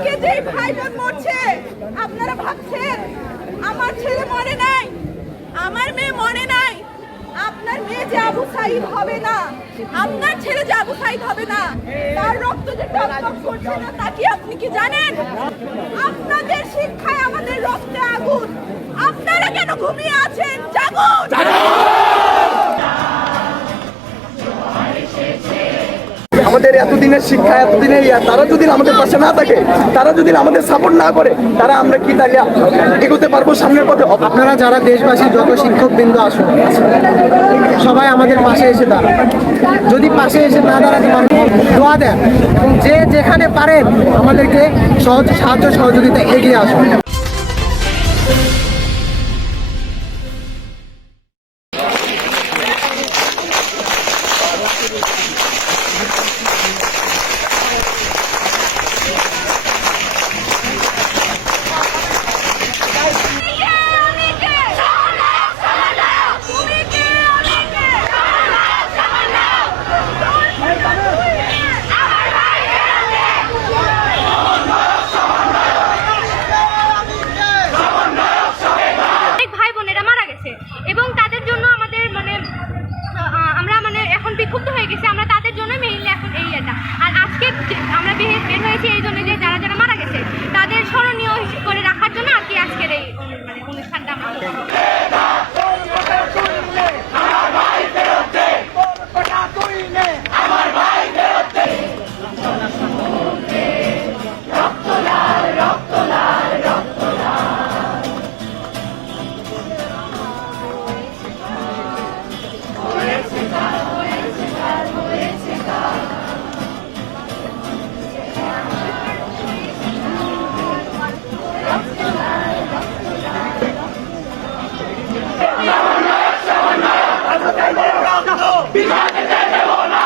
আজকে যে ভাই বোন মরছে, আপনারা ভাবছেন আমার ছেলে মরে নাই, আমার মেয়ে মরে নাই, আপনার মেয়ে যে আবু সাইদ হবে না, আপনার ছেলে যে আবু সাইদ হবে না, তার রক্ত যে টকটক করছে না, তা কি আপনি কি জানেন? আপনাদের শিক্ষায় আমাদের রক্তে আগুন। আপনারা কেন ঘুমিয়ে আছেন? জাগুন! আমাদের এতদিনের শিক্ষা, এতদিনের তারা যদি আমাদের পাশে না থাকে, তারা যদি আমাদের সাপোর্ট না করে, তারা আমরা কি তাহলে এগোতে পারবো সামনের পথে? আপনারা যারা দেশবাসী, যত শিক্ষকবৃন্দ আসুন, সবাই আমাদের পাশে এসে দাঁড়ান। যদি পাশে এসে না দাঁড়াতে দোয়া দেন এবং যে যেখানে পারেন আমাদেরকে সাহায্য সহযোগিতা এগিয়ে আসুন। এবং তাদের জন্য আমাদের আমরা এখন বিক্ষুব্ধ হয়ে গেছি। আমরা তাদের জন্য মেইনলি এখন এই এটা। আর আজকে আমরা বের হয়েছি এই জন্য যে যারা যারা মারা গেছে তাদের স্মরণীয় করে রাখার জন্য আর কি আজকের এই অনুষ্ঠানটা আমরা বিভাগে দেব না।